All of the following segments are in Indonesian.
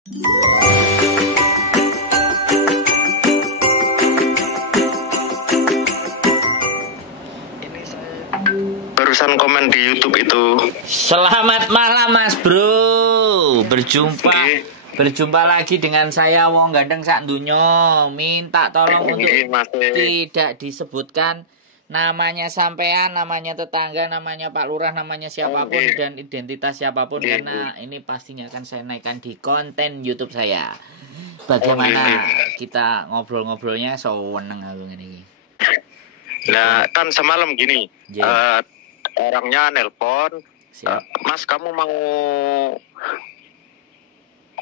Ini saya barusan komen di YouTube itu. Selamat malam Mas Bro. Berjumpa lagi dengan saya Wong Gandeng sak dunyo. Minta tolong untuk tidak disebutkan namanya sampean, namanya tetangga, namanya Pak Lurah, namanya siapapun dan identitas siapapun karena ini pastinya akan saya naikkan di konten YouTube saya. Bagaimana kita ngobrol-ngobrolnya seneng aku ini. Nah, kan semalam gini. Orangnya nelpon, Mas kamu mau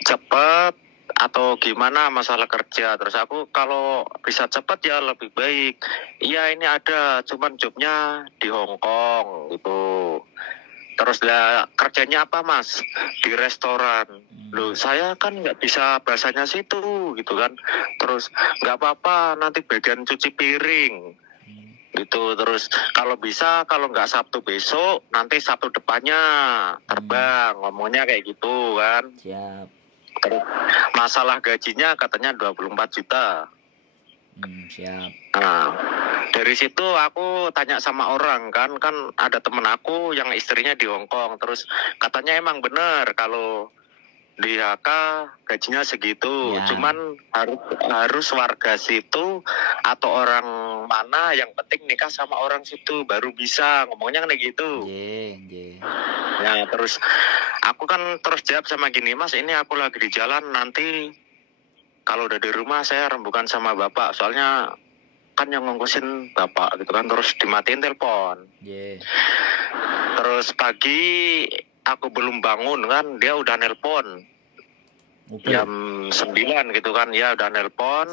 cepet atau gimana masalah kerja? Terus aku kalau bisa cepet ya lebih baik. Iya ini ada, cuman jobnya di Hong Kong gitu. Terus lah kerjanya apa Mas? Di restoran. Loh saya kan nggak bisa bahasanya situ gitu kan. Terus nggak apa-apa nanti bagian cuci piring gitu. Terus kalau bisa kalau nggak Sabtu besok nanti Sabtu depannya terbang, ngomongnya kayak gitu kan. Siap. Terus masalah gajinya katanya 24 juta. Siap. Nah, dari situ aku tanya sama orang kan ada temen aku yang istrinya di Hong Kong. Terus katanya emang bener kalau di HK gajinya segitu, cuman harus warga situ atau orang mana yang penting nikah sama orang situ baru bisa, ngomongnya kayak gitu. Nah terus aku kan terus jawab sama gini, Mas ini aku lagi di jalan, nanti kalau udah di rumah saya rembukan sama bapak, soalnya kan yang ngongkosin bapak gitu kan. Terus dimatiin telepon. Terus pagi aku belum bangun kan, dia udah nelpon jam 9 gitu kan, ya udah nelpon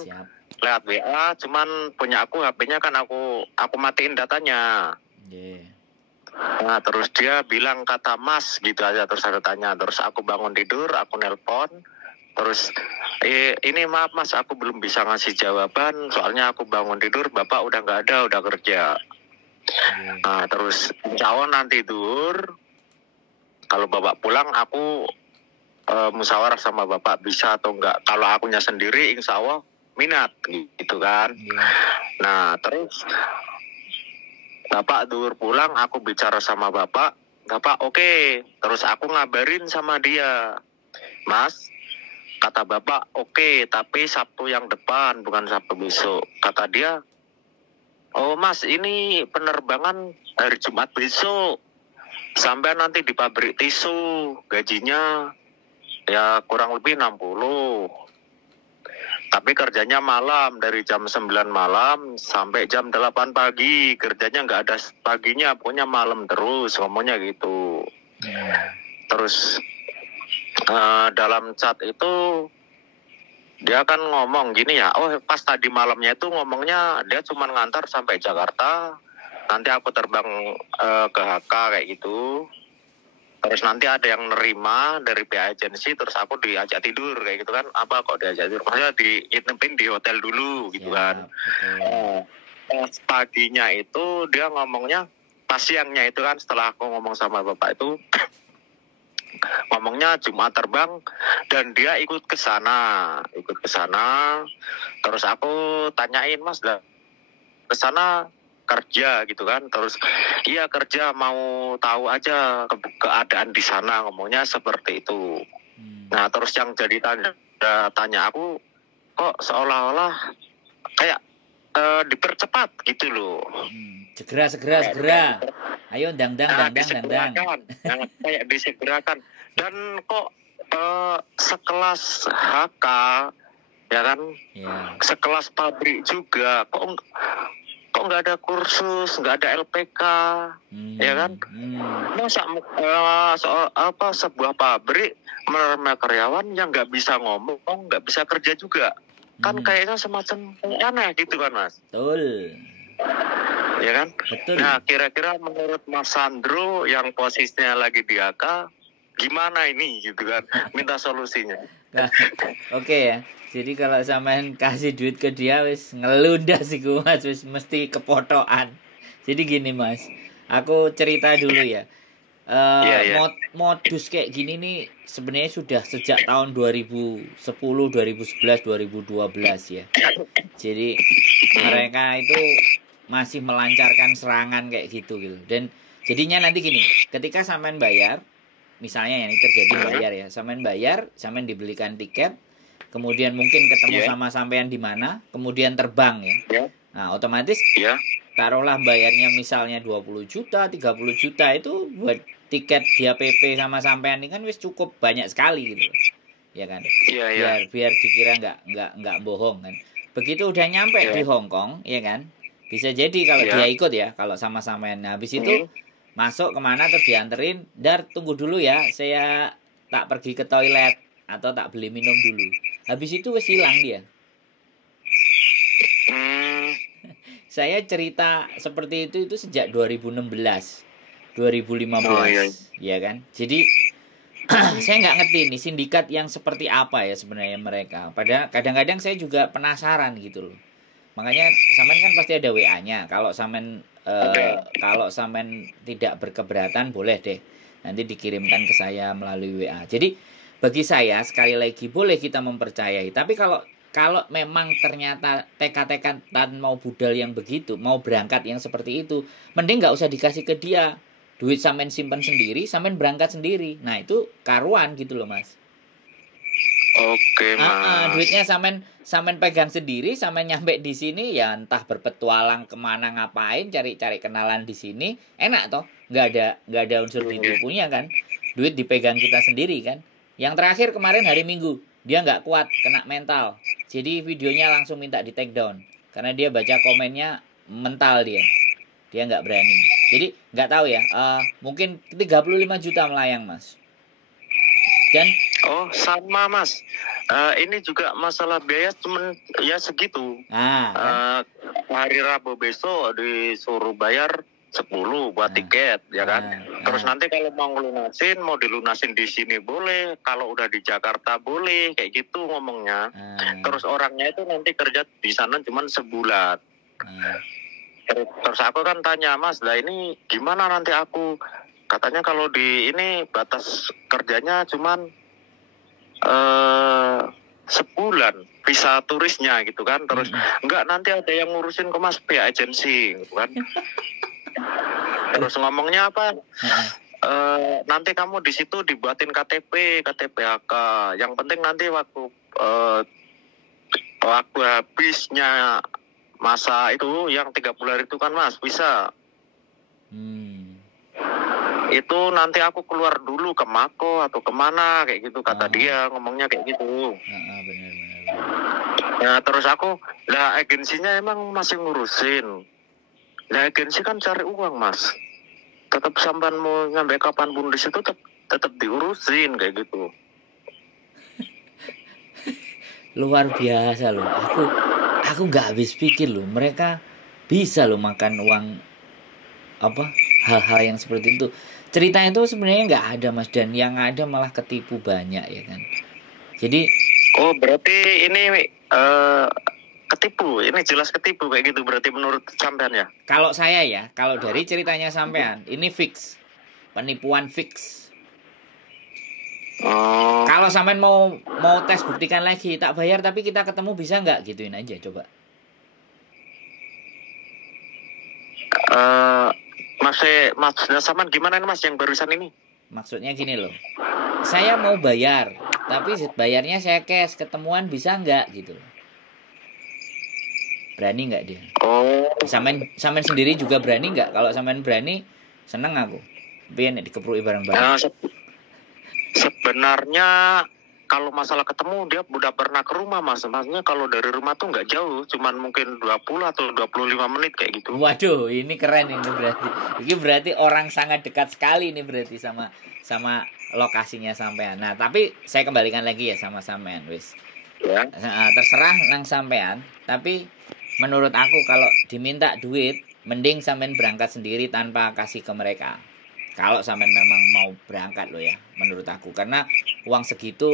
lewat WA, cuman punya aku HP-nya kan aku matiin datanya. Nah terus dia bilang kata Mas gitu aja, terus ada tanya. Terus aku bangun tidur, aku nelpon. Terus ini maaf Mas, aku belum bisa ngasih jawaban, soalnya aku bangun tidur bapak udah nggak ada, udah kerja. Nah terus insya Allah nanti tidur kalau bapak pulang aku musyawarah sama bapak bisa atau enggak. Kalau akunya sendiri insya Allah minat gitu kan. Nah terus bapak tidur pulang, aku bicara sama bapak oke. Terus aku ngabarin sama dia, Mas kata bapak oke, tapi Sabtu yang depan bukan Sabtu besok. Kata dia, oh Mas ini penerbangan hari Jumat besok, sampai nanti di pabrik tisu gajinya ya kurang lebih 60, tapi kerjanya malam dari jam 9 malam sampai jam 8 pagi, kerjanya nggak ada paginya, pokoknya malam terus, ngomongnya gitu. Terus dalam chat itu dia kan ngomong gini ya, oh pas tadi malamnya itu ngomongnya dia cuma ngantar sampai Jakarta, nanti aku terbang ke HK kayak gitu. Terus nanti ada yang nerima dari pihak agensi, terus aku diajak tidur kayak gitu kan. Apa kok diajak tidur? Maksudnya diinepin di hotel dulu gitu kan. Pas paginya itu dia ngomongnya, pas siangnya itu kan setelah aku ngomong sama bapak itu ngomongnya Jumat terbang dan dia ikut ke sana. Terus aku tanyain, Mas lah ke sana kerja gitu kan. Terus iya kerja, mau tahu aja keadaan di sana, ngomongnya seperti itu. Nah terus yang jadi tanya aku, kok seolah-olah kayak dipercepat gitu loh. Segera. Ayo dang. Kayak disegerakan. Dan kok sekelas HK ya kan, sekelas pabrik juga, kok nggak ada kursus, nggak ada LPK, ya kan? Masa sebuah pabrik menerima karyawan yang nggak bisa ngomong, nggak bisa kerja juga, kan kayaknya semacam aneh gitu kan Mas? Betul. Ya kan? Betul. Nah kira-kira menurut Mas Sandro yang posisinya lagi di AK, gimana ini gitu kan? Minta solusinya. Nah, oke ya. Jadi kalau sampean kasih duit ke dia wis ngelundas iku Mas, wis mesti kepotokan. Jadi gini Mas, aku cerita dulu ya. modus kayak gini nih sebenarnya sudah sejak tahun 2010, 2011, 2012 ya. Jadi mereka itu masih melancarkan serangan kayak gitu. Dan jadinya nanti gini, ketika sampean bayar, misalnya yang terjadi bayar ya, sampean bayar, sampean dibelikan tiket, kemudian mungkin ketemu sama sampean di mana, kemudian terbang ya. Nah, otomatis taruhlah bayarnya misalnya 20 juta, 30 juta itu buat tiket dia PP sama sampean ini kan wis cukup banyak sekali gitu. Ya kan? Biar dikira nggak bohong kan. Begitu udah nyampe di Hong Kong, ya kan? Bisa jadi kalau dia ikut ya, kalau sama sampean. Nah, habis itu masuk kemana terus dianterin, Dar tunggu dulu ya, saya tak pergi ke toilet atau tak beli minum dulu. Habis itu wis hilang dia. Saya cerita seperti itu sejak 2016, 2015, ya kan. Jadi saya nggak ngerti nih sindikat yang seperti apa ya sebenarnya mereka. Padahal kadang-kadang saya juga penasaran gitu loh. Makanya sampean kan pasti ada WA-nya. Kalau sampean tidak berkeberatan boleh deh nanti dikirimkan ke saya melalui WA. Jadi bagi saya sekali lagi boleh kita mempercayai. Tapi kalau memang ternyata tekad-tekadan mau budal yang begitu, mau berangkat yang seperti itu, mending nggak usah dikasih ke dia. Duit sampean simpan sendiri, sampean berangkat sendiri. Nah itu karuan gitu loh Mas. Oke Mas. Duitnya sampean pegang sendiri, sampean nyampe di sini ya entah berpetualang kemana ngapain, cari kenalan di sini, enak toh? Nggak ada unsur ditipunya kan? Duit dipegang kita sendiri kan? Yang terakhir kemarin hari Minggu, dia nggak kuat, kena mental. Jadi videonya langsung minta di take down. Karena dia baca komennya mental dia. Dia nggak berani. Jadi nggak tahu ya, mungkin 35 juta melayang Mas. Dan sama Mas. Ini juga masalah biaya cuman ya segitu. Hari Rabu besok disuruh bayar 10 buat tiket ya kan. Terus nanti kalau mau dilunasin di sini boleh, kalau udah di Jakarta boleh, kayak gitu ngomongnya. Terus orangnya itu nanti kerja di sana cuman sebulan. Terus aku kan tanya, Mas, lah ini gimana nanti aku? Katanya kalau di ini batas kerjanya cuman sebulan visa turisnya gitu kan. Terus enggak, nanti ada yang ngurusin ke Mas pihak agensi gitu kan. Terus ngomongnya apa? Nanti kamu di situ dibuatin KTP HK. Yang penting nanti waktu habisnya masa itu yang 30 hari itu kan Mas bisa. Itu nanti aku keluar dulu ke Mako atau kemana kayak gitu kata dia, ngomongnya kayak gitu. Benar. Nah terus aku, lah agensinya emang masih ngurusin. Lah agensi kan cari uang Mas. Tetap sampai mau nyampe kapanpun di situ tetap diurusin kayak gitu. Luar biasa loh. Aku nggak habis pikir loh. Mereka bisa loh makan uang hal-hal yang seperti itu. Ceritanya itu sebenarnya nggak ada Mas, dan yang ada malah ketipu banyak ya kan. Jadi berarti ini ketipu, ini jelas ketipu kayak gitu berarti menurut sampean ya? Kalau saya ya, kalau dari ceritanya sampean, ini fix, penipuan fix. Kalau sampean mau tes buktikan lagi, tak bayar tapi kita ketemu bisa nggak? Gituin aja coba. Mas Saman gimana nih Mas yang barusan ini? Maksudnya gini loh, saya mau bayar, tapi bayarnya saya cash, ketemuan bisa nggak gitu? Berani nggak dia? Sampean sendiri juga berani nggak? Kalau sampean berani, seneng aku. Biar dikeprui bareng-bareng. Sebenarnya kalau masalah ketemu dia udah pernah ke rumah Mas. Maksudnya kalau dari rumah tuh nggak jauh, cuman mungkin 20 atau 25 menit kayak gitu. Waduh, ini keren ini berarti. Ini berarti orang sangat dekat sekali ini berarti sama lokasinya sampean. Nah, tapi saya kembalikan lagi ya sama sampean, wis. Ya. Terserah nang sampean, tapi menurut aku kalau diminta duit, mending sampean berangkat sendiri tanpa kasih ke mereka. Kalau sampean memang mau berangkat loh ya, menurut aku. Karena uang segitu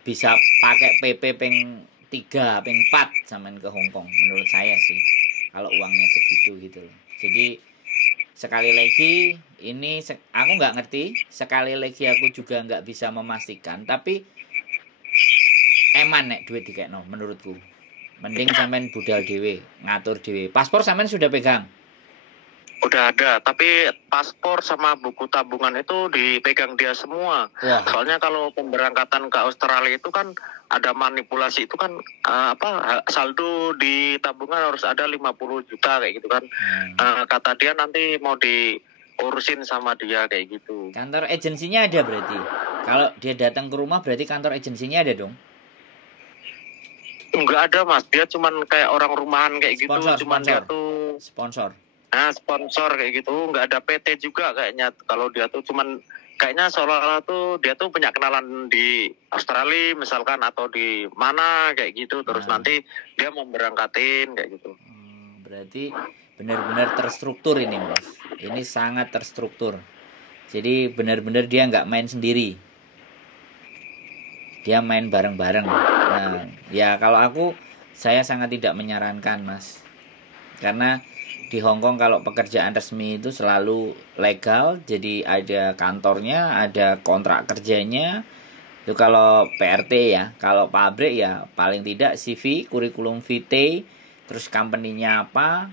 bisa pakai PP ping 3, ping 4 sampean ke Hong Kong menurut saya sih. Kalau uangnya segitu gitu loh. Jadi sekali lagi ini aku nggak ngerti, sekali lagi aku juga nggak bisa memastikan, tapi eman nek duit dikekno menurutku. Mending sampean budal dhewe, ngatur dhewe. Paspor sampean sudah pegang? Udah ada, tapi paspor sama buku tabungan itu dipegang dia semua. Wah. Soalnya kalau pemberangkatan ke Australia itu kan ada manipulasi, itu kan saldo di tabungan harus ada 50 juta kayak gitu kan. Kata dia nanti mau diurusin sama dia kayak gitu. Kantor agensinya ada berarti? Kalau dia datang ke rumah berarti kantor agensinya ada dong? Enggak ada Mas, dia cuman kayak orang rumahan kayak Sponsor, gitu. Cuman sponsor. dia tuh Sponsor. Nah, sponsor kayak gitu, nggak ada PT juga kayaknya. Kalau dia tuh cuman kayaknya seolah-olah tuh dia tuh punya kenalan di Australia misalkan atau di mana kayak gitu. Terus nanti dia memberangkatin kayak gitu. Berarti benar-benar terstruktur ini, Mas. Ini sangat terstruktur. Jadi benar-benar dia nggak main sendiri. Dia main bareng-bareng. Nah, ya kalau saya sangat tidak menyarankan, Mas. Karena di Hong Kong kalau pekerjaan resmi itu selalu legal, jadi ada kantornya, ada kontrak kerjanya. Itu kalau PRT ya, kalau pabrik ya paling tidak CV, kurikulum vitae, terus company-nya apa,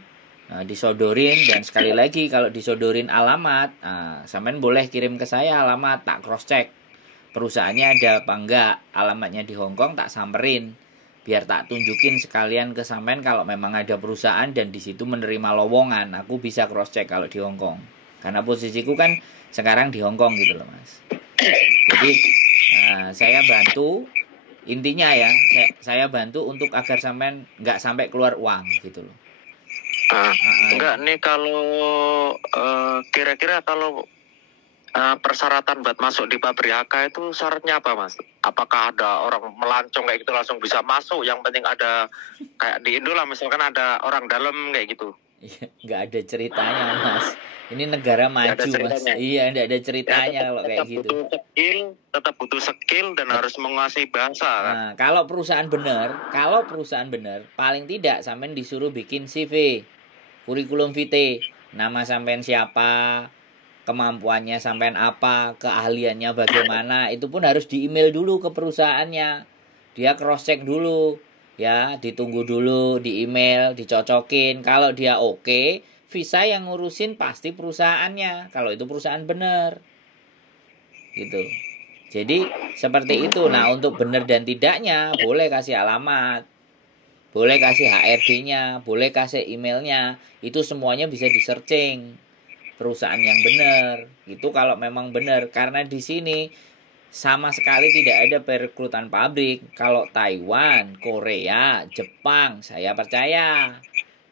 disodorin. Dan sekali lagi kalau disodorin alamat, sampean boleh kirim ke saya alamat, tak cross check perusahaannya ada apa enggak, alamatnya di Hong Kong tak samperin. Biar tak tunjukin sekalian ke sampean kalau memang ada perusahaan dan di situ menerima lowongan, aku bisa cross check kalau di Hong Kong. Karena posisiku kan sekarang di Hong Kong gitu loh, Mas. Jadi saya bantu, intinya ya, saya bantu untuk agar sampean nggak sampai keluar uang gitu loh. Enggak nih kalau kira-kira kalau persyaratan buat masuk di pabrik AK itu syaratnya apa Mas? Apakah ada orang melancong kayak gitu langsung bisa masuk? Yang penting ada kayak di Indo lah misalkan ada orang dalam kayak gitu. Nggak ada ceritanya Mas. Ini negara maju Mas. Iya, nggak ada ceritanya ya, kalau kayak gitu. Tetap butuh skill dan harus menguasai bahasa kan. Nah, kalau perusahaan benar, paling tidak sampean disuruh bikin CV, kurikulum vitae, nama sampean siapa, kemampuannya sampean apa, keahliannya bagaimana, itu pun harus di-email dulu ke perusahaannya. Dia cross check dulu, ya, ditunggu dulu, di-email, dicocokin. Kalau dia oke, visa yang ngurusin pasti perusahaannya. Kalau itu perusahaan benar, gitu. Jadi seperti itu. Nah, untuk benar dan tidaknya boleh kasih alamat, boleh kasih HRD-nya, boleh kasih emailnya. Itu semuanya bisa di-searching. Perusahaan yang benar itu kalau memang benar, karena di sini sama sekali tidak ada perekrutan pabrik. Kalau Taiwan, Korea, Jepang saya percaya,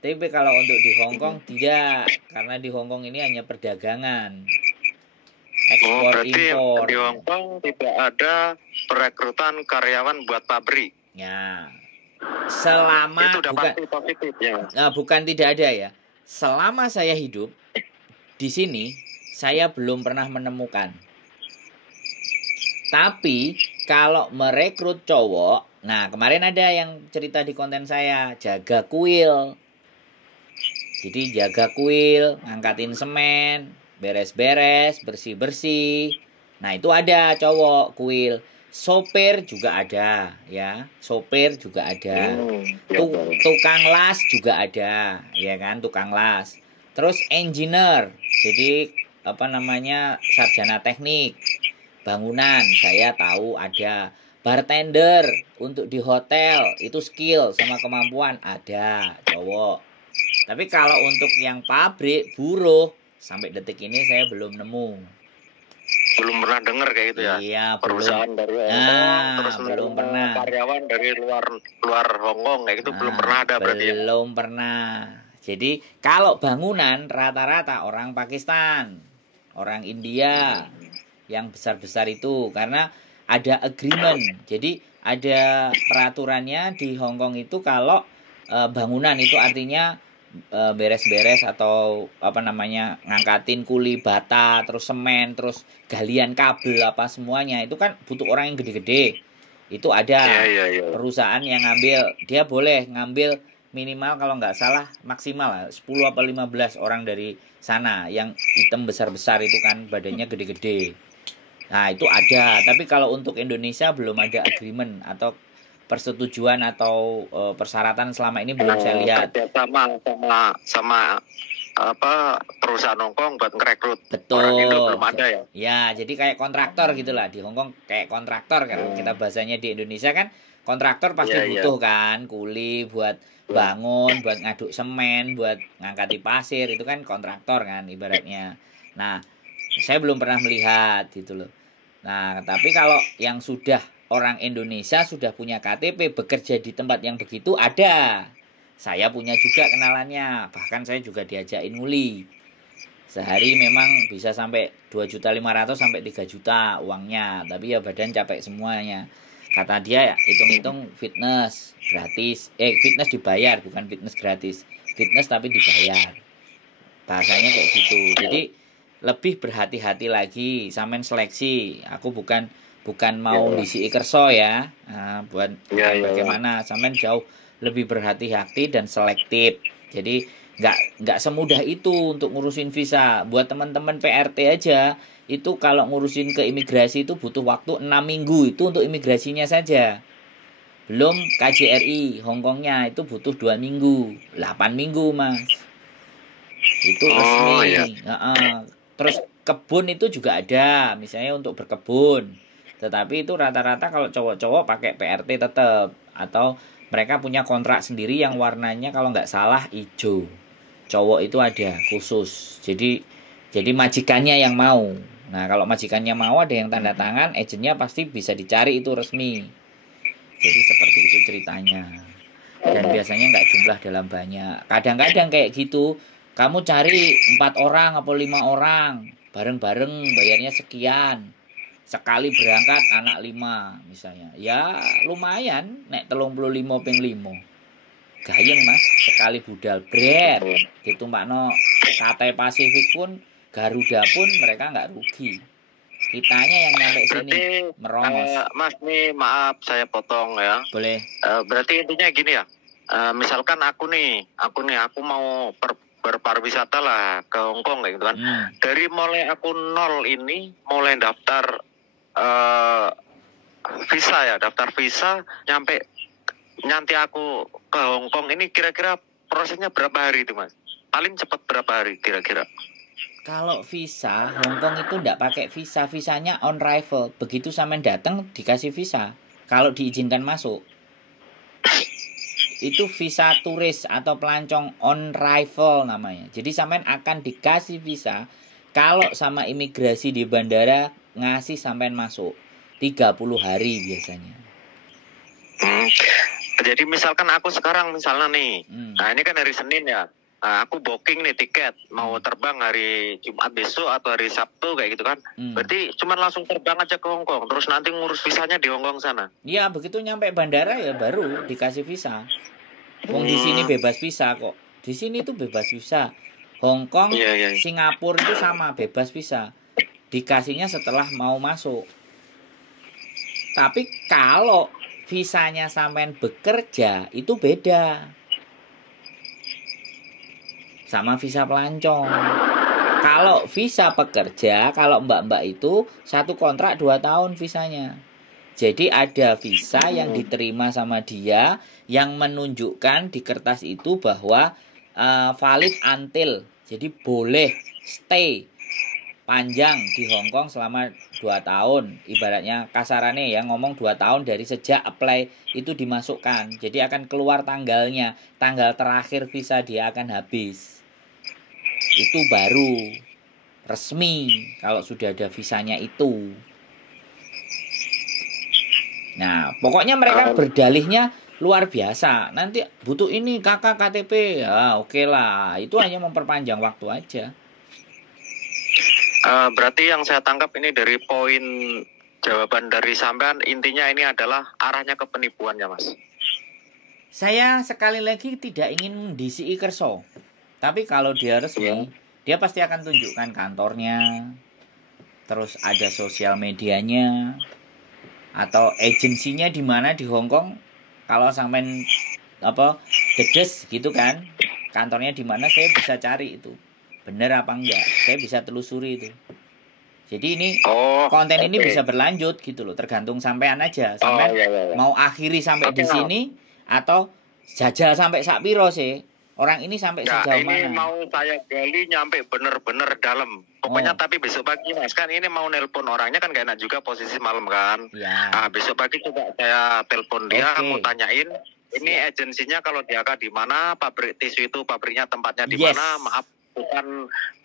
tapi kalau untuk di Hong Kong tidak, karena di Hong Kong ini hanya perdagangan, ekspor impor. Di Hong Kong tidak ada perekrutan karyawan buat pabrik ya, selama itu bukan positif, ya. Bukan tidak ada ya, selama saya hidup di sini saya belum pernah menemukan. Tapi kalau merekrut cowok, nah kemarin ada yang cerita di konten saya, jaga kuil. Jadi jaga kuil, ngangkatin semen, beres-beres, bersih-bersih. Nah itu ada cowok kuil. Sopir juga ada, ya. Sopir juga ada. Tukang las juga ada, ya kan, tukang las. Terus engineer, jadi sarjana teknik bangunan, saya tahu ada. Bartender untuk di hotel, itu skill sama kemampuan ada, cowok. Tapi kalau untuk yang pabrik, buruh, sampai detik ini saya belum nemu. Belum pernah dengar kayak gitu ya? Iya, perusahaan dari Hong Kong, terus belum pernah. Karyawan dari luar Hong Kong kayak gitu belum pernah ada berarti ya? Belum pernah. Jadi kalau bangunan rata-rata orang Pakistan, orang India yang besar-besar itu, karena ada agreement. Jadi ada peraturannya di Hong Kong itu kalau bangunan itu artinya beres-beres atau ngangkatin kuli bata, terus semen, terus galian kabel apa semuanya itu kan butuh orang yang gede-gede. Itu ada perusahaan yang ngambil, dia boleh ngambil minimal kalau nggak salah maksimal lah 10 apa 15 orang dari sana yang hitam besar-besar itu kan badannya gede-gede. Nah itu ada, tapi kalau untuk Indonesia belum ada agreement atau persetujuan atau persyaratan selama ini belum saya lihat. Sama apa perusahaan Hongkong buat ngerekrut orang Indo belum ada ya. Ya, jadi kayak kontraktor gitulah di Hongkong kayak kontraktor kan. Kita bahasanya di Indonesia kan kontraktor pasti butuh kan kuli buat bangun, buat ngaduk semen, buat ngangkati pasir itu kan kontraktor kan ibaratnya. Nah, saya belum pernah melihat gitu loh. Nah, tapi kalau yang sudah orang Indonesia sudah punya KTP bekerja di tempat yang begitu ada. Saya punya juga kenalannya, bahkan saya juga diajakin nguli. Sehari memang bisa sampai 2.500.000 sampai 3 juta uangnya, tapi ya badan capek semuanya. Kata dia ya, hitung-hitung fitness gratis. Fitness dibayar, bukan fitness gratis. Fitness tapi dibayar. Bahasanya kayak gitu. Jadi lebih berhati-hati lagi sampean seleksi. Aku bukan mau disi kerso ya. Nah, bagaimana sampean jauh lebih berhati-hati dan selektif. Jadi nggak semudah itu untuk ngurusin visa. Buat teman-teman PRT aja itu kalau ngurusin ke imigrasi itu butuh waktu 6 minggu itu untuk imigrasinya saja. Belum KJRI Hongkongnya itu butuh 2 minggu, 8 minggu mas. Itu resmi. Terus kebun itu juga ada, misalnya untuk berkebun. Tetapi itu rata-rata kalau cowok-cowok pakai PRT tetap. Atau mereka punya kontrak sendiri yang warnanya kalau nggak salah hijau. Cowok itu ada khusus. Jadi majikannya yang mau. Nah kalau majikannya mau ada yang tanda tangan, agennya pasti bisa dicari itu resmi. Jadi seperti itu ceritanya. Dan biasanya nggak jumlah dalam banyak. Kadang-kadang kayak gitu. Kamu cari 4 orang atau 5 orang bareng-bareng bayarnya sekian. Sekali berangkat anak 5 misalnya. Ya lumayan nek 35 ping 5. Gayeng mas, sekali budal bret. Ditumpakno Cathay Pacific pun, Garuda pun mereka nggak rugi. Kitanya yang nyampe sini merongos. Mas nih maaf saya potong ya. Boleh. Berarti intinya gini ya. Misalkan aku mau berpariwisata lah ke Hongkong kayak gitu kan. Dari mulai aku nol ini mulai daftar daftar visa nanti aku ke Hongkong ini kira-kira prosesnya berapa hari itu mas? Paling cepat berapa hari kira-kira? Kalau visa Hongkong itu enggak pakai visa, visanya on arrival. Begitu sampean datang dikasih visa. Kalau diizinkan masuk. Itu visa turis atau pelancong on arrival namanya. Jadi sampean akan dikasih visa kalau sama imigrasi di bandara ngasih sampean masuk 30 hari biasanya. Jadi misalkan aku sekarang nih, nah ini kan hari Senin ya. Nah, aku booking nih tiket mau terbang hari Jumat besok atau hari Sabtu kayak gitu kan. Berarti cuma langsung terbang aja ke Hongkong. Terus nanti ngurus visanya di Hongkong sana. Iya, begitu nyampe bandara ya baru dikasih visa. Di sini bebas visa kok. Di sini tuh bebas visa. Hongkong, Singapura itu sama bebas visa. Dikasihnya setelah mau masuk. Tapi kalau visanya sampean bekerja itu beda. Sama visa pelancong. Kalau visa pekerja, kalau mbak-mbak itu satu kontrak 2 tahun visanya. Jadi ada visa yang diterima sama dia yang menunjukkan di kertas itu bahwa valid until. Jadi boleh stay panjang di Hongkong selama 2 tahun. Ibaratnya kasarannya ya ngomong 2 tahun dari sejak apply itu dimasukkan. Jadi akan keluar tanggalnya. Tanggal terakhir visa dia akan habis. Itu baru resmi kalau sudah ada visanya itu. Nah, pokoknya mereka berdalihnya luar biasa. Nanti butuh ini kakak KTP. Ya, oke lah. Itu hanya memperpanjang waktu aja. Berarti yang saya tangkap ini dari poin jawaban dari sampean intinya ini adalah arahnya ke penipuan ya mas. Saya sekali lagi tidak ingin mendisi kerso. Tapi kalau dia resmi, dia pasti akan tunjukkan kantornya. Terus ada sosial medianya. Atau agensinya di mana di Hongkong. Kalau sampean dedes gitu kan, kantornya di mana, saya bisa cari itu bener apa enggak, saya bisa telusuri itu. Jadi ini konten ini bisa berlanjut gitu loh, tergantung sampean aja. Sampean mau akhiri sampai di sini atau jajal sampai sak piro sih? Orang ini sampai sejauh mana? Ini mau saya gali nyampe bener-bener dalam. Pokoknya tapi besok pagi Mas, kan ini mau nelpon orangnya kan gak enak juga posisi malam kan. Ya. Nah, besok pagi coba saya telepon dia, mau tanyain ini agensinya kalau dia di mana, pabrik tisu itu pabriknya tempatnya di mana. Maaf,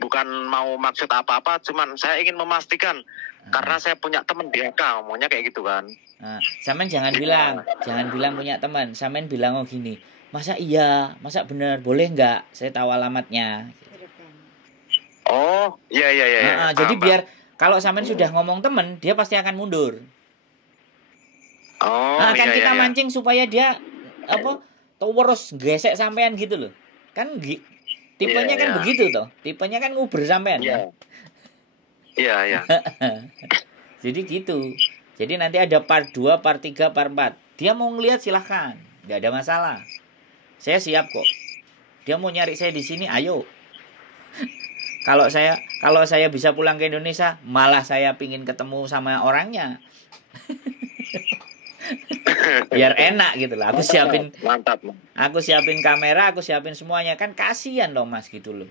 bukan mau maksud apa-apa, cuman saya ingin memastikan karena saya punya teman di AK, maunya kayak gitu kan. Nah, sampean jangan bilang punya teman, sampean bilang gini, masa iya, masa bener, boleh nggak saya tahu alamatnya? Oh, iya. Jadi biar kalau sampean sudah ngomong teman, dia pasti akan mundur. Kan kita mancing supaya dia terus gesek sampean gitu loh. Kan tipenya kan begitu toh. Tipenya kan nguber sampean kan. Iya. Jadi gitu. Jadi nanti ada part 2, part 3, part 4. Dia mau ngelihat silahkan, nggak ada masalah. Saya siap kok. Dia mau nyari saya di sini, ayo. Kalau saya bisa pulang ke Indonesia, malah saya pingin ketemu sama orangnya. Biar enak gitu lah. Aku siapin kamera, aku siapin semuanya, kan kasihan loh Mas gitu loh.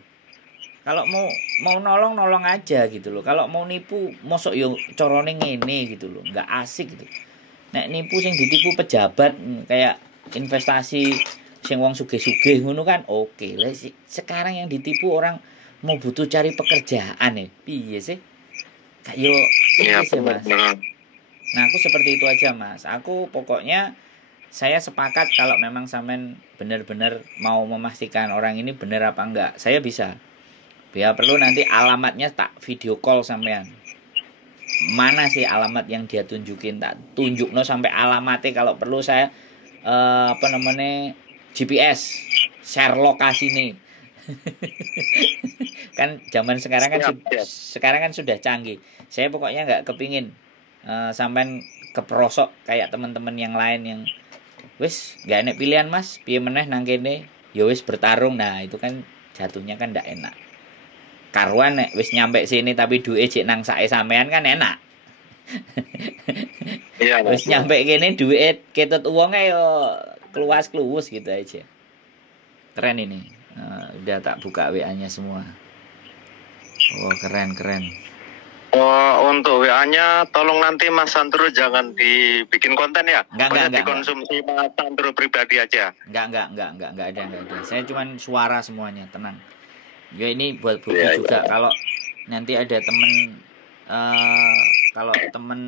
Kalau mau nolong aja gitu loh. Kalau mau nipu, mosok yo corone ngene gitu loh. Nggak asik gitu. Nek nipu sing ditipu pejabat kayak investasi sing wong sugih-sugih ngono kan oke. Lah sekarang yang ditipu orang mau butuh cari pekerjaan ya. Piye sih? Kayak yo sih Mas. Nah, aku seperti itu aja Mas. Aku pokoknya saya sepakat kalau memang sampean benar-benar mau memastikan orang ini benar apa enggak. Saya bisa. Biar perlu nanti alamatnya tak video call sampean. Mana sih alamat yang dia tunjukin, tak tunjukno sampai alamatnya, kalau perlu saya GPS share lokasi nih. Kan zaman sekarang kan sudah canggih. Saya pokoknya nggak kepingin sampean keprosok kayak teman-teman yang lain yang wis nggak enak pilihan Mas, piye meneh nang kene ya wis bertarung. Nah itu kan jatuhnya kan ndak enak. Karuan nek wis nyampe sini tapi duwe cek nang sae sampean kan enak. Iya, wis nyampe kene duit ketut uang yo keluas-keluwus gitu aja. Keren ini. Udah tak buka WA-nya semua. Oh, keren. Untuk WA-nya tolong nanti Mas Sandro jangan dibikin konten ya. Enggak. Dikonsumsi Mas Sandro pribadi aja. Enggak ada. Saya cuman suara semuanya, tenang. Ya ini buat bukti juga. Kalau nanti ada temen kalau temen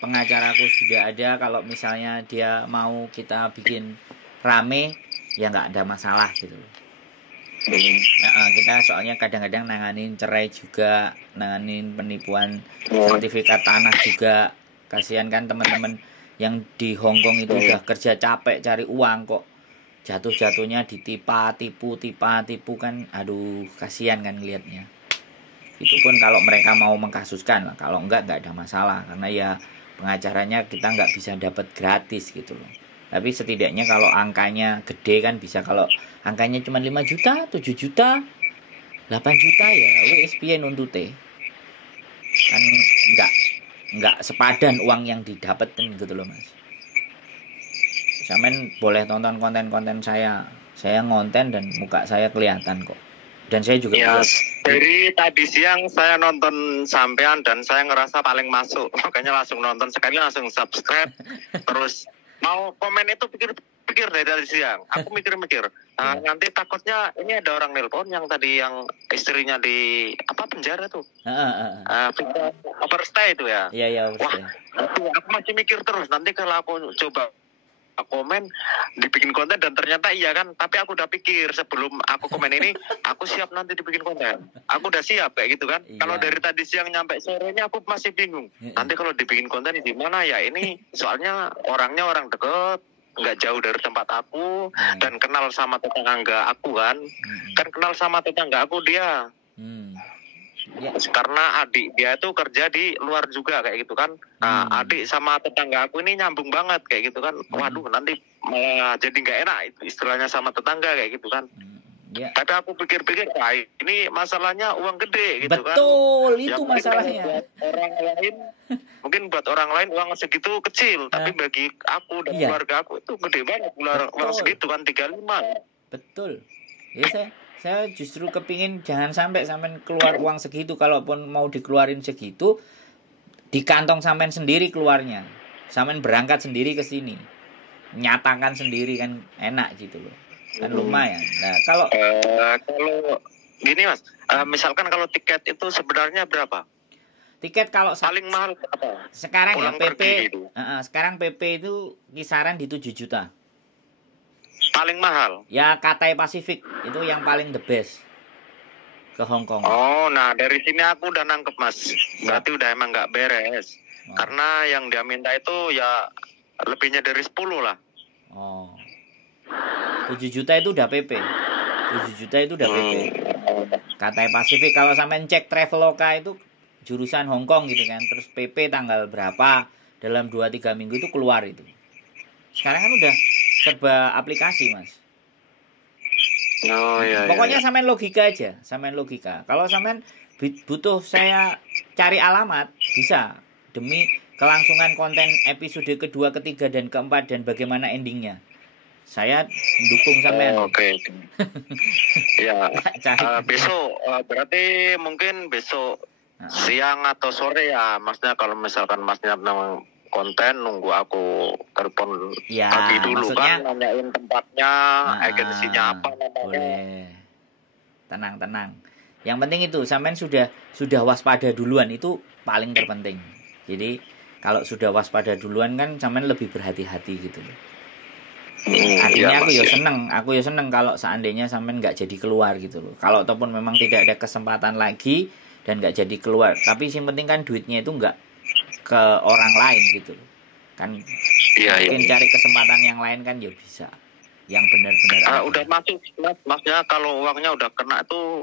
pengacaraku sudah ada, kalau misalnya dia mau kita bikin rame ya nggak ada masalah gitu. Kita soalnya kadang-kadang nanganin cerai juga, nanganin penipuan sertifikat tanah juga. Kasihan kan teman-teman yang di Hong Kong itu udah kerja capek cari uang kok jatuh-jatuhnya tipu kan, aduh kasihan kan ngelihatnya. Itu pun kalau mereka mau mengkasuskan lah, kalau enggak ada masalah karena ya pengacaranya kita nggak bisa dapat gratis gitu loh. Tapi setidaknya kalau angkanya gede kan bisa. Kalau angkanya cuma 5 juta, 7 juta, 8 juta ya wis piye nuntute. Kan enggak sepadan uang yang didapetin gitu loh Mas. Sampean boleh tonton konten-konten saya ngonten dan muka saya kelihatan kok. Dan saya juga dari tadi siang saya nonton sampean dan saya ngerasa paling masuk, makanya langsung nonton sekali, langsung subscribe. Terus mau komen itu pikir dari tadi siang. Aku mikir-mikir. Nanti takutnya ini ada orang nelpon yang tadi yang istrinya di penjara tuh. Overstay itu ya. Iya, overstay. Wah, aku masih mikir terus. Nanti kalau aku coba komen dibikin konten dan ternyata iya kan, tapi aku udah pikir sebelum aku komen ini aku siap nanti dibikin konten, aku udah siap kayak gitu kan. Kalau dari tadi siang nyampe sorenya aku masih bingung nanti kalau dibikin konten di mana ya. Ini soalnya orangnya orang deket, nggak jauh dari tempat aku dan kenal sama tetangga aku kan kenal sama tetangga aku dia. Ya. Karena adik dia itu kerja di luar juga kayak gitu kan. Nah, adik sama tetangga aku ini nyambung banget kayak gitu kan. Waduh, nanti malah jadi nggak enak itu istilahnya sama tetangga kayak gitu kan. Ya. Tapi aku pikir-pikir, wah ini masalahnya uang gede gitu kan. Betul, itu yang masalahnya. Mungkin buat orang lain uang segitu kecil, tapi bagi aku dan keluarga aku itu gede banget uang segitu kan 35. Betul. Ya saya justru kepingin jangan sampai keluar uang segitu, kalaupun mau dikeluarin segitu di kantong sampean sendiri keluarnya. Sampean berangkat sendiri ke sini. Nyatakan sendiri kan enak gitu loh. Kan lumayan. Nah, kalau gini Mas, misalkan kalau tiket itu sebenarnya berapa? Tiket kalau paling mahal berapa? Sekarang pulang ya PP sekarang PP itu kisaran di 7 juta. Paling mahal? Ya Cathay Pacific itu yang paling the best ke Hong Kong. Oh, nah dari sini aku udah nangkep Mas. Berarti udah emang nggak beres. Karena yang dia minta itu ya lebihnya dari 10 lah. Oh. 7 juta itu udah PP. 7 juta itu udah PP. Cathay Pacific kalau sampai cek Traveloka itu jurusan Hong Kong gitu kan. Terus PP tanggal berapa dalam 2-3 minggu itu keluar itu. Sekarang kan udah serba aplikasi, Mas. Oh iya. Pokoknya sampean logika aja, sampean logika. Kalau sampean butuh saya cari alamat, bisa. Demi kelangsungan konten episode kedua, ketiga, dan keempat dan bagaimana endingnya. Saya dukung sampean. Oke. Ya. Besok berarti mungkin besok siang atau sore ya, Masnya kalau misalkan Masnya memang konten nunggu aku telepon pagi dulu kan, nanyain tempatnya, agensinya apa namanya. Boleh. Tenang. Yang penting itu sampean sudah waspada duluan, itu paling terpenting. Jadi kalau sudah waspada duluan kan sampean lebih berhati-hati gitu loh. Artinya aku ya seneng kalau seandainya sampean nggak jadi keluar gitu loh. Kalau ataupun memang tidak ada kesempatan lagi dan nggak jadi keluar, tapi yang penting kan duitnya itu nggak ke orang lain gitu kan. Mungkin cari kesempatan yang lain kan ya bisa, yang benar-benar udah masuk Masnya. Kalau uangnya udah kena tuh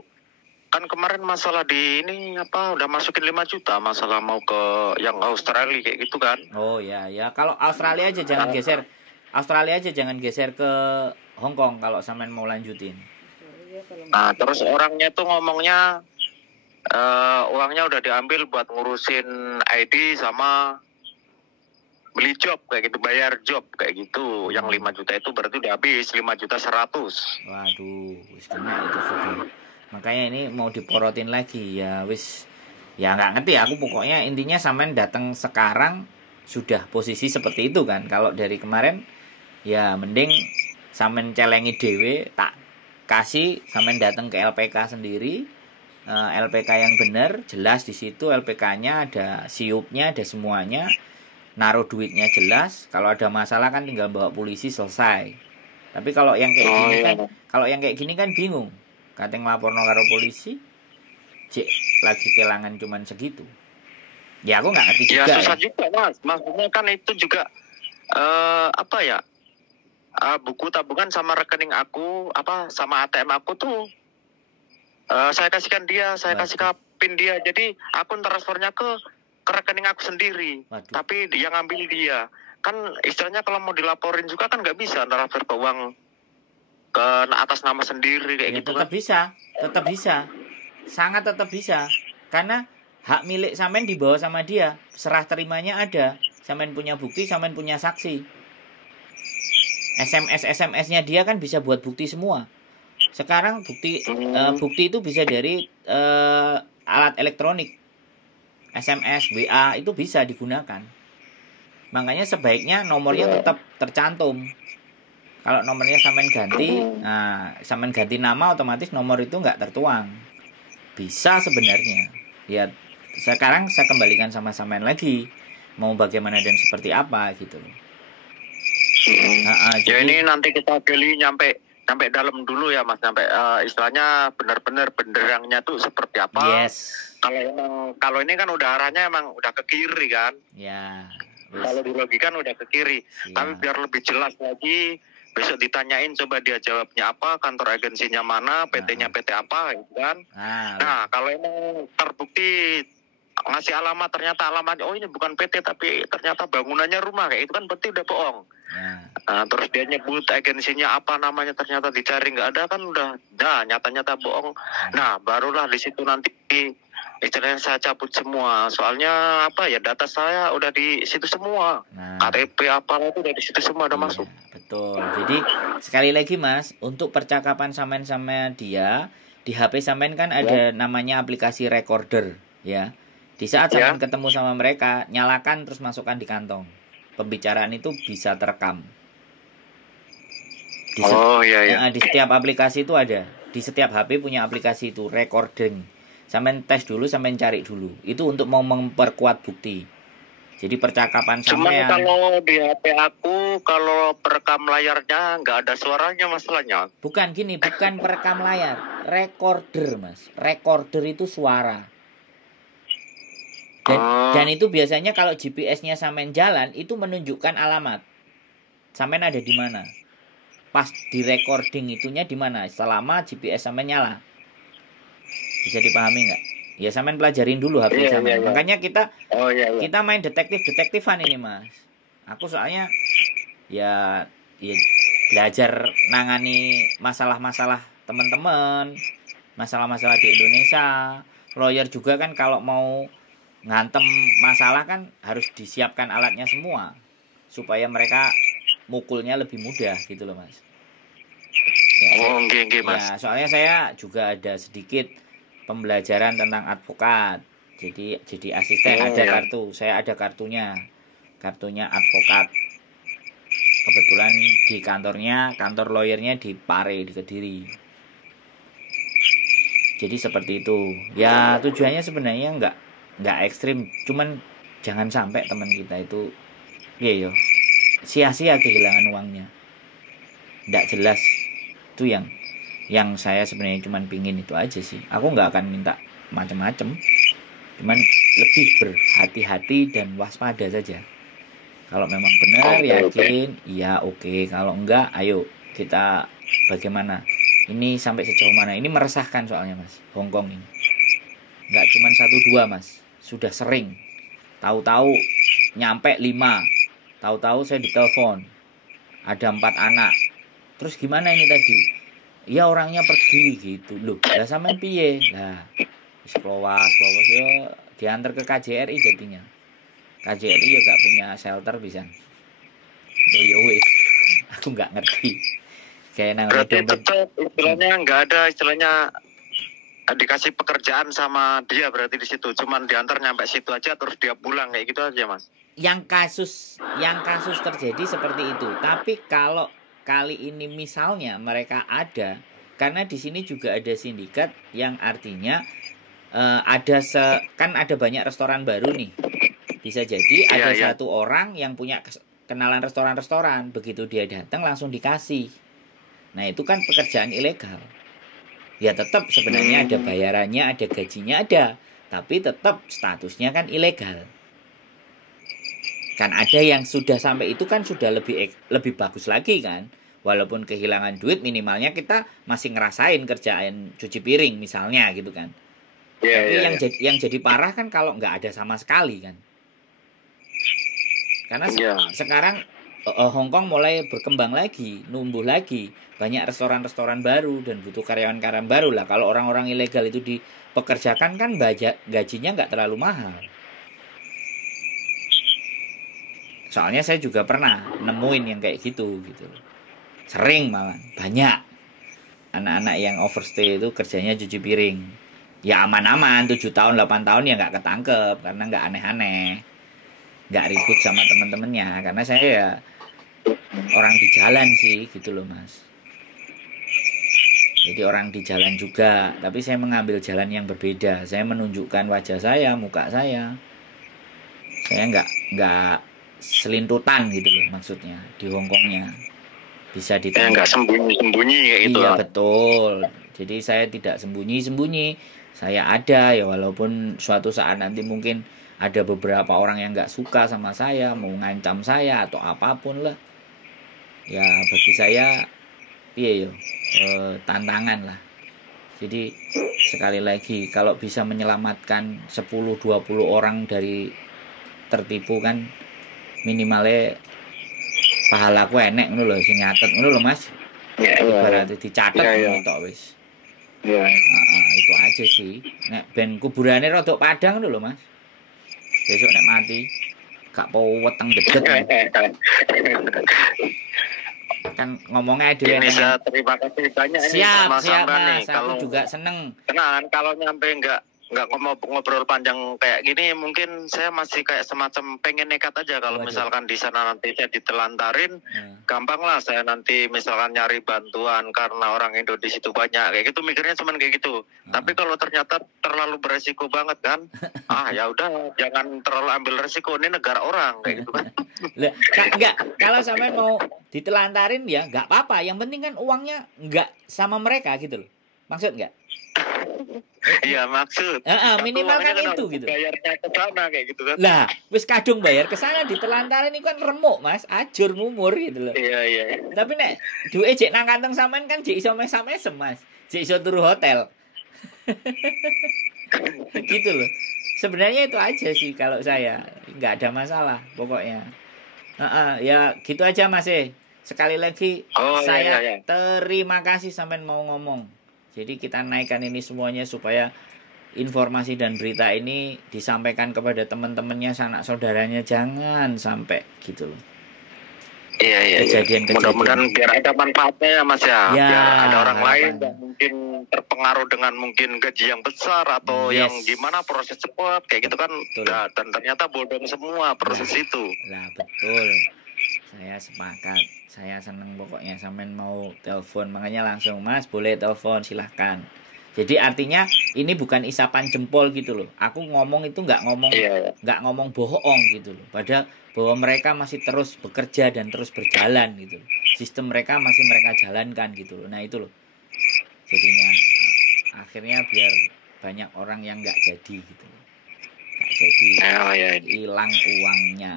kan, kemarin masalah di ini udah masukin 5 juta masalah mau ke yang Australia kayak gitu kan. Oh ya kalau Australia aja jangan geser ke Hong Kong kalau sampean mau lanjutin. Nah terus orangnya tuh ngomongnya uangnya udah diambil buat ngurusin ID sama beli job kayak gitu, bayar job kayak gitu. Yang 5 juta itu berarti udah habis 5.100.000. Waduh, wis kena itu sudah. Makanya ini mau diporotin lagi ya wis. Ya nggak ngerti aku, pokoknya intinya sampean datang sekarang sudah posisi seperti itu kan. Kalau dari kemarin ya mending sampean celengi dewe, tak kasih sampean datang ke LPK sendiri. LPK yang benar, jelas di situ LPK-nya ada siupnya, ada semuanya, naruh duitnya jelas. Kalau ada masalah kan tinggal bawa polisi, selesai. Tapi kalau yang kayak gini kan bingung. Kateng ngelaporno karo polisi, cek lagi kelangan cuman segitu. Ya aku nggak ngerti juga. Ya susah juga Mas. Maksudnya kan itu juga buku tabungan sama rekening aku sama ATM aku tuh. Saya kasihkan dia, saya kasih PIN dia. Jadi akun transfernya ke rekening aku sendiri. Waduh. Tapi yang ambil dia. Kan istilahnya kalau mau dilaporin juga kan nggak bisa transfer ke uang ke atas nama sendiri kayak ya, gitu tetap kan. Tetap bisa. Sangat tetap bisa. Karena hak milik sampean dibawa sama dia. Serah terimanya ada. Sampean punya bukti, sampean punya saksi. SMS-nya dia kan bisa buat bukti semua. Sekarang bukti itu bisa dari alat elektronik, SMS, WA itu bisa digunakan. Makanya sebaiknya nomornya tetap tercantum. Kalau nomornya sampean ganti nama, otomatis nomor itu nggak tertuang. Bisa sebenarnya. Ya sekarang saya kembalikan sama sampean lagi, mau bagaimana dan seperti apa gitu. Jadi ini nanti kita gali nyampe dalam dulu ya Mas, sampai istilahnya benar-benar benderangnya tuh seperti apa. Yes. Kalau ini kan udah arahnya emang udah ke kiri kan. Ya. Yes. Kalau di logi kan udah ke kiri. Tapi biar lebih jelas lagi, besok ditanyain coba dia jawabnya apa, kantor agensinya mana, PT-nya PT apa, gitu kan. Nah, kalau emang terbukti ngasih alamat, ternyata alamatnya oh ini bukan PT tapi ternyata bangunannya rumah, kayak itu kan berarti udah bohong. Nah, terus dia nyebut agensinya apa namanya, ternyata dicari nggak ada, kan udah nyata-nyata bohong. Nah, barulah di situ nanti istilahnya saya cabut semua, soalnya apa ya, data saya udah di situ semua, KTP apa itu udah di situ semua, udah masuk. Betul. Jadi sekali lagi Mas, untuk percakapan sampean sama dia di HP sampean kan ada namanya aplikasi recorder ya. Di saat sampean ketemu sama mereka, nyalakan terus masukkan di kantong. Pembicaraan itu bisa terekam. Di setiap aplikasi itu ada. Di setiap HP punya aplikasi itu recording. Sampean tes dulu, sampean cari dulu. Itu untuk mau memperkuat bukti. Jadi percakapan sampean. Cuman kalau di HP aku, kalau perekam layarnya nggak ada suaranya masalahnya. Bukan gini, bukan perekam layar, recorder Mas. Recorder itu suara. Dan itu biasanya kalau GPS-nya sampean jalan itu menunjukkan alamat. Sampean ada di mana? Pas di recording itunya di mana? Selama GPS sampean nyala. Bisa dipahami nggak? Ya sampean pelajarin dulu HP sampean. Makanya kita main detektifan ini Mas. Aku soalnya ya belajar nangani masalah-masalah teman-teman, masalah-masalah di Indonesia. Lawyer juga kan kalau mau ngantem masalah kan harus disiapkan alatnya semua supaya mereka mukulnya lebih mudah gitu loh Mas. Mas. Ya, soalnya saya juga ada sedikit pembelajaran tentang advokat. Jadi asisten ada kartu, saya ada kartunya advokat. Kebetulan di kantor lawyernya di Pare di Kediri. Jadi seperti itu. Ya tujuannya sebenarnya nggak ekstrim, cuman jangan sampai teman kita itu sia-sia kehilangan uangnya, nggak jelas. Itu yang saya sebenarnya cuman pingin itu aja sih. Aku nggak akan minta macam-macam, cuman lebih berhati-hati dan waspada saja. Kalau memang benar yakin ya oke. Kalau enggak ayo kita bagaimana ini sampai sejauh mana. Ini meresahkan soalnya Mas, Hongkong ini nggak cuman 1-2 Mas, sudah sering. Tahu-tahu nyampe 5. Tahu-tahu saya ditelepon ada 4 anak. Terus gimana ini tadi? Ya orangnya pergi gitu loh. Lah sampean piye? Lah wis klowas ya diantar ke KJRI jadinya. KJRI ya gak punya shelter bisa. Ya wis. Aku nggak ngerti. Kayak nang berarti tetap istilahnya nggak ada istilahnya dikasih pekerjaan sama dia, berarti di situ cuman diantar nyampe situ aja terus dia pulang kayak gitu aja Mas. Yang kasus terjadi seperti itu. Tapi kalau kali ini misalnya mereka ada, karena di sini juga ada sindikat yang artinya kan ada banyak restoran baru nih. Bisa jadi ada satu orang yang punya kenalan restoran-restoran, begitu dia datang langsung dikasih. Nah itu kan pekerjaan ilegal. Ya tetap sebenarnya ada bayarannya, ada gajinya ada, tapi tetap statusnya kan ilegal. Kan ada yang sudah sampai itu kan sudah lebih bagus lagi kan. Walaupun kehilangan duit, minimalnya kita masih ngerasain kerjaan cuci piring misalnya gitu kan. Tapi yang jadi parah kan kalau nggak ada sama sekali kan. Karena sekarang Hongkong mulai berkembang lagi, numbuh lagi, banyak restoran-restoran baru dan butuh karyawan-karyawan baru lah. Kalau orang-orang ilegal itu dipekerjakan kan gajinya nggak terlalu mahal. Soalnya saya juga pernah nemuin yang kayak gitu. Sering malah, banyak anak-anak yang overstay itu kerjanya cuci piring. Ya aman-aman, 7 tahun, 8 tahun ya nggak ketangkep karena nggak aneh-aneh. Nggak ribut sama teman-temannya, karena saya ya orang di jalan sih gitu loh Mas. Jadi orang di jalan juga, tapi saya mengambil jalan yang berbeda. Saya menunjukkan wajah saya, muka saya. Saya nggak selintutan gitu loh maksudnya di Hongkongnya. Bisa ditanya. Nggak sembunyi-sembunyi kayak gitu. Iya betul. Jadi saya tidak sembunyi-sembunyi. Saya ada ya, walaupun suatu saat nanti mungkin ada beberapa orang yang nggak suka sama saya, mau ngancam saya atau apapun lah. ya bagi saya piye yo, tantangan lah. Jadi sekali lagi kalau bisa menyelamatkan 10-20 orang dari tertipu kan minimalnya pahalaku enek ngono lho sing nyatet ngono lho Mas. Ibaratnya dicatet ngono tok wis. Iya. Itu aja sih. Nek ben kuburane rada padang ngono lho Mas. Besok nek mati gak po weteng dedet. Kan ngomongnya dhewe terima kasih banyak ini siap sama-sama Mas, nih. aku juga seneng. Tenang, kalau nyampe nggak ngobrol panjang kayak gini, mungkin saya masih kayak semacam pengen nekat aja kalau misalkan di sana nanti saya ditelantarin, gampang lah saya nanti misalkan nyari bantuan karena orang Indo di situ banyak kayak gitu, mikirnya cuman kayak gitu. Tapi kalau ternyata terlalu beresiko banget kan, ya udah jangan terlalu ambil resiko, ini negara orang kayak gitu kan. Enggak, kalau sampai mau ditelantarin ya nggak apa-apa, yang penting kan uangnya nggak sama mereka gitu loh, maksud nggak? Iya maksud. Minimal kan itu gitu. Bayarnya ke sana kayak gitu kan. Lah, wis kadung bayar ke sana ditelantarin itu kan remuk Mas, ajur mumur gitu loh. Iya. Tapi nek duwe jek nang kantong sampean kan jek iso mesam-mesem Mas. Jek iso turu hotel. Gitu loh. Sebenarnya itu aja sih kalau saya, nggak ada masalah pokoknya. Ya gitu aja Mas. Sekali lagi saya terima kasih sampean mau ngomong. Jadi kita naikkan ini semuanya supaya informasi dan berita ini disampaikan kepada teman-temannya, sanak saudaranya, jangan sampai gitu loh. Iya. Kejadian. Mudah-mudahan biar ada manfaatnya ya Mas ya. Biar ada orang lain yang mungkin terpengaruh dengan mungkin gaji yang besar atau yang gimana proses cepat kayak gitu kan. Nah, dan ternyata bodong semua proses itu. Lah betul. Saya sepakat. Saya seneng pokoknya sampean mau telepon, makanya langsung Mas boleh telepon silahkan. Jadi artinya ini bukan isapan jempol gitu loh. Aku ngomong itu nggak ngomong bohong gitu loh. Padahal bahwa mereka masih terus bekerja dan terus berjalan gitu loh. Sistem mereka masih mereka jalankan gitu loh. Nah itu loh. Jadinya akhirnya biar banyak orang yang nggak jadi gitu loh. Nggak jadi hilang uangnya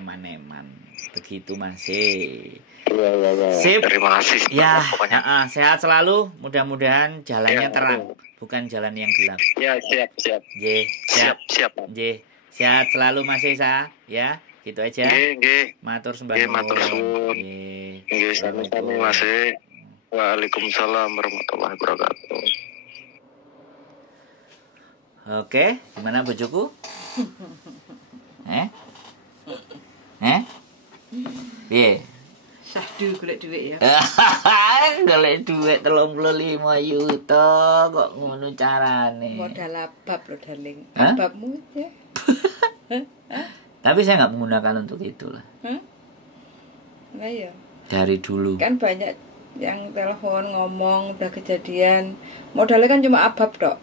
eman-eman. Begitu Mas. Sip. Terima kasih. Ya, sehat selalu. Mudah-mudahan jalannya terang, bukan jalan yang gelap. Ya, siap. Siap. Sehat selalu Mas Esa, ya. Gitu aja. Nggih. Matur sembah nuwun. Matur suwun. Nggih, sami-sami Mas. Waalaikumsalam warahmatullahi wabarakatuh. Oke, gimana bojoku? Piye? Sahdu golek dhuwit ya. Golek dhuwit 35 juta kok ngono carane. Modal abab lho, darling. Ababmu ya. Tapi saya nggak menggunakan untuk itu lah. Nah ya. Dari dulu. Kan banyak yang telepon ngomong udah kejadian. Modalnya kan cuma abab tok.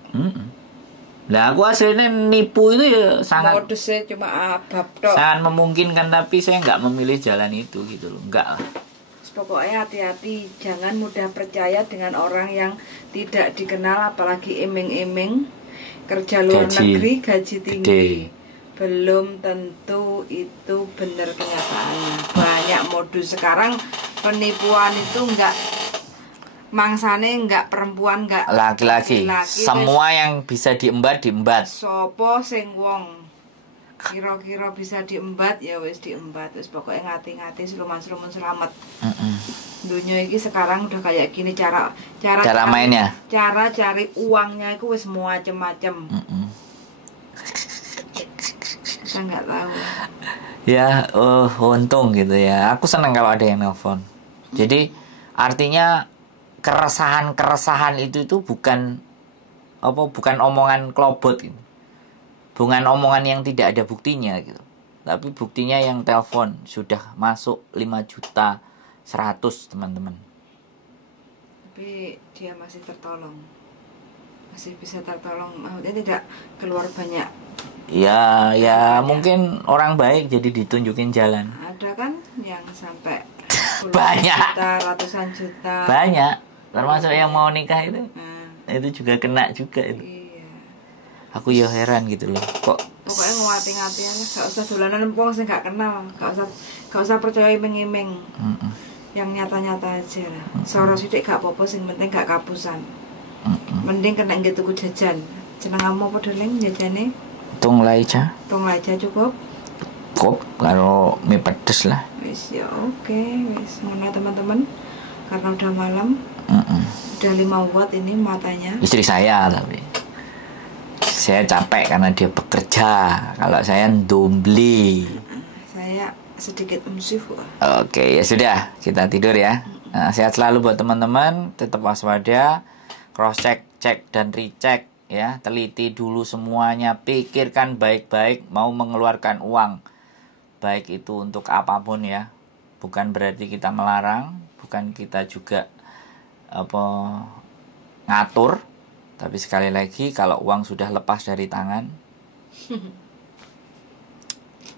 Lah aku aslinya nipu itu ya sangat modusnya cuma abab tok. Sangat memungkinkan, tapi saya nggak memilih jalan itu gitu loh. Enggak lah. Pokoknya hati-hati, jangan mudah percaya dengan orang yang tidak dikenal, apalagi iming-iming kerja luar negeri gaji tinggi. Belum tentu itu benar kenyataannya. Banyak modus sekarang penipuan itu enggak mangsane, enggak perempuan, enggak laki-laki. Semua yang bisa diembat. Sopo sing wong kira-kira bisa diembat ya wis diembat. Wis pokoknya ngati-ngati seluman-seluman selamat. Dunia ini sekarang udah kayak gini, cara mainnya. Cara cari uangnya itu wis macem-macem. Kita nggak tahu. Ya, untung gitu ya. Aku senang kalau ada yang nelpon. Jadi artinya keresahan itu bukan omongan kelobot gitu. Bukan omongan yang tidak ada buktinya gitu. Tapi buktinya yang telepon sudah masuk 5.100.000 teman-teman. Tapi dia masih tertolong. Masih bisa tertolong. Maksudnya tidak keluar banyak. Ya mungkin orang baik jadi ditunjukin jalan. Ada kan yang sampai banyak juta, ratusan juta. Banyak. Termasuk yang mau nikah itu. Itu juga kena juga itu. Aku ya heran gitu loh. Kok pokoknya ngati-ngati aja, gak usah dolanan wong sing gak kenal, gak usah percaya iming-iming. yang nyata-nyata aja lah. Soro sithik gak apa-apa, sing penting gak kapusan. Mending kena nggih tuku jajan. Jenengmu apa Deling jajane? Tung Laija. Tung Laija cukup. Cukup karo mie pedes lah. Wis ya oke, wis ngono teman-teman. Karena udah malam. Udah 5 watt ini matanya. Istri saya tapi. Saya capek karena dia bekerja. Kalau saya dombli. Saya sedikit umsif. Oke, ya sudah, kita tidur ya. Nah, sehat selalu buat teman-teman, tetap waspada, cross check, cek dan recheck ya, teliti dulu semuanya, pikirkan baik-baik mau mengeluarkan uang. Baik itu untuk apapun ya. Bukan berarti kita melarang, bukan kita juga ngatur, tapi sekali lagi kalau uang sudah lepas dari tangan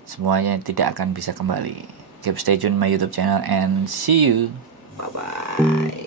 semuanya tidak akan bisa kembali. Keep stay tune my YouTube channel and see you. Bye bye.